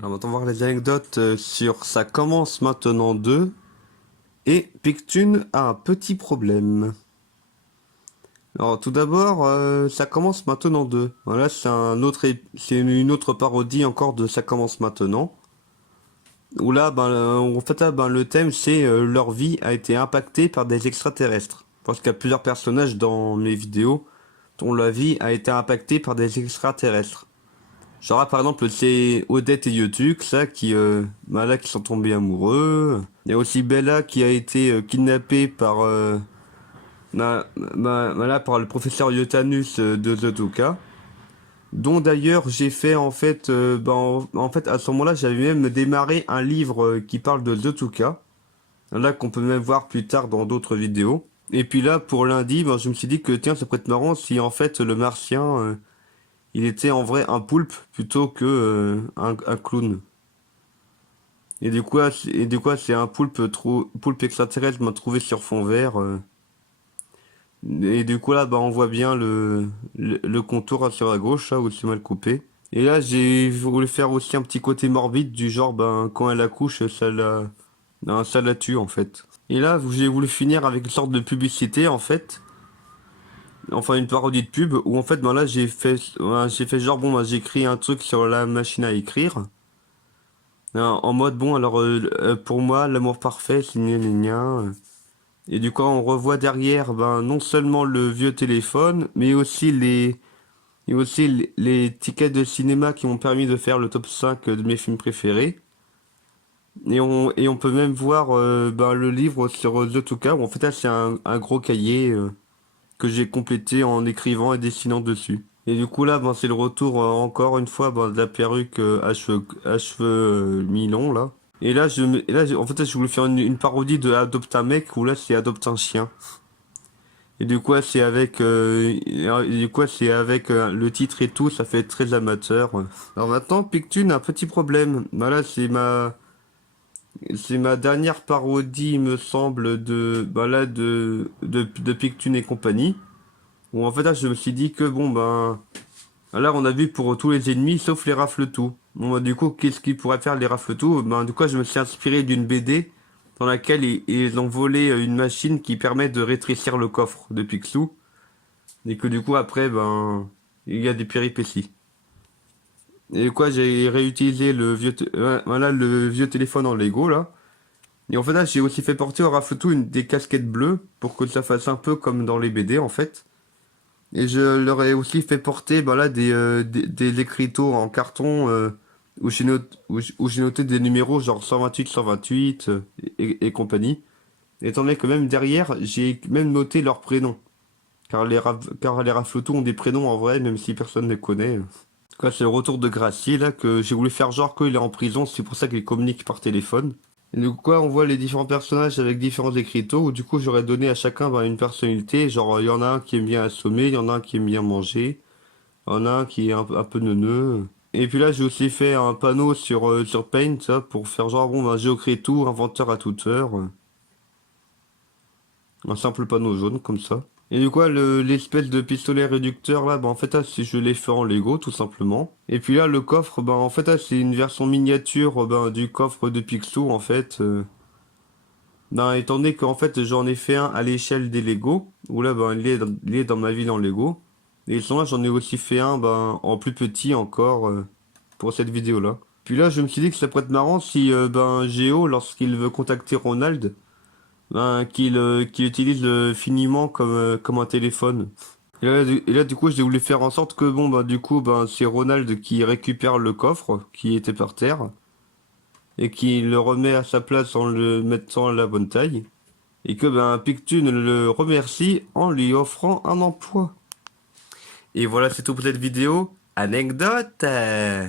Alors maintenant, on va voir les anecdotes sur Ça commence maintenant 2 et Pictune a un petit problème. Alors tout d'abord, Ça commence maintenant 2. Voilà, c'est une autre parodie encore de Ça commence maintenant. Où là, en fait, là, le thème c'est leur vie a été impactée par des extraterrestres. Parce qu'il y a plusieurs personnages dans mes vidéos dont la vie a été impactée par des extraterrestres. Genre là, par exemple, c'est Odette et Yotuk, ça, qui sont tombés amoureux. Il y a aussi Bella qui a été kidnappée par, par le professeur Yotanus de Zootopia. Dont d'ailleurs j'ai fait en fait, en fait à ce moment-là j'avais même démarré un livre qui parle de Zootopia. Là qu'on peut même voir plus tard dans d'autres vidéos. Et puis là pour lundi, je me suis dit que tiens ça pourrait être marrant si en fait le martien il était en vrai un poulpe plutôt que un clown. C'est un poulpe extraterrestre m'a trouvé sur fond vert. Et du coup là, on voit bien le contour là, sur la gauche, là, où c'est mal coupé. Et là, j'ai voulu faire aussi un petit côté morbide, du genre, quand elle accouche, ça la tue, en fait. Et là, j'ai voulu finir avec une sorte de publicité, en fait. Enfin, une parodie de pub, où en fait, là, j'ai fait genre, j'écris un truc sur la machine à écrire. En mode, pour moi, l'amour parfait, c'est gna gna gna. Et du coup, on revoit derrière, non seulement le vieux téléphone, mais aussi les tickets de cinéma qui m'ont permis de faire le top 5 de mes films préférés. Et on peut même voir le livre sur Zootopia, où en fait, là, c'est un gros cahier que j'ai complété en écrivant et dessinant dessus. Et du coup, là, c'est le retour encore une fois de la perruque à cheveux mi-longs, là. En fait, je voulais faire une parodie de Adopte un mec, où là, c'est Adopte un chien. Et du coup, c'est avec le titre et tout, ça fait très amateur. Alors maintenant, Pictune a un petit problème. Voilà, c'est ma dernière parodie, il me semble, de Pictune et compagnie. Où en fait, là, je me suis dit que là, on a vu pour tous les ennemis, sauf les rafles-tout. Bon, du coup, qu'est-ce qu'ils pourraient faire les rafles-tout? Du coup, je me suis inspiré d'une BD dans laquelle ils ont volé une machine qui permet de rétrécir le coffre de Picsou. Et que du coup, après, il y a des péripéties. Et quoi, j'ai réutilisé le vieux téléphone en Lego, là. Et en fait, là, j'ai aussi fait porter au Rafletou des casquettes bleues pour que ça fasse un peu comme dans les BD, en fait. Et je leur ai aussi fait porter, des écriteaux en carton où j'ai noté des numéros genre 128, 128 et compagnie. Étant donné que même derrière, j'ai même noté leurs prénoms. Car les Rafletou ont des prénoms en vrai, même si personne ne les connaît. Quoi, c'est le retour de Gracie, là, que j'ai voulu faire genre qu'il est en prison, c'est pour ça qu'il communique par téléphone. Et du coup, quoi, on voit les différents personnages avec différents écriteaux, où du coup, j'aurais donné à chacun une personnalité. Genre, il y en a un qui aime bien assommer, il y en a un qui aime bien manger, il y en a un qui est un peu neuneux. Et puis là, j'ai aussi fait un panneau sur Paint, ça, pour faire genre, j'écris tout, inventeur à toute heure. Un simple panneau jaune, comme ça. Et du coup, l'espèce de pistolet réducteur là, en fait, là, je l'ai fait en Lego tout simplement. Et puis là, le coffre, en fait, là, c'est une version miniature du coffre de Picsou en fait. Étant donné qu'en fait, j'en ai fait un à l'échelle des Lego, où là, il est dans ma ville en Lego. Et sinon, là, j'en ai aussi fait un en plus petit encore pour cette vidéo là. Puis là, je me suis dit que ça pourrait être marrant si Géo, lorsqu'il veut contacter Ronald, qu'il utilise finiment comme un téléphone. Et là, du coup, j'ai voulu faire en sorte que, c'est Ronald qui récupère le coffre qui était par terre et qui le remet à sa place en le mettant à la bonne taille. Et que, Pictune le remercie en lui offrant un emploi. Et voilà, c'est tout pour cette vidéo. Anecdote!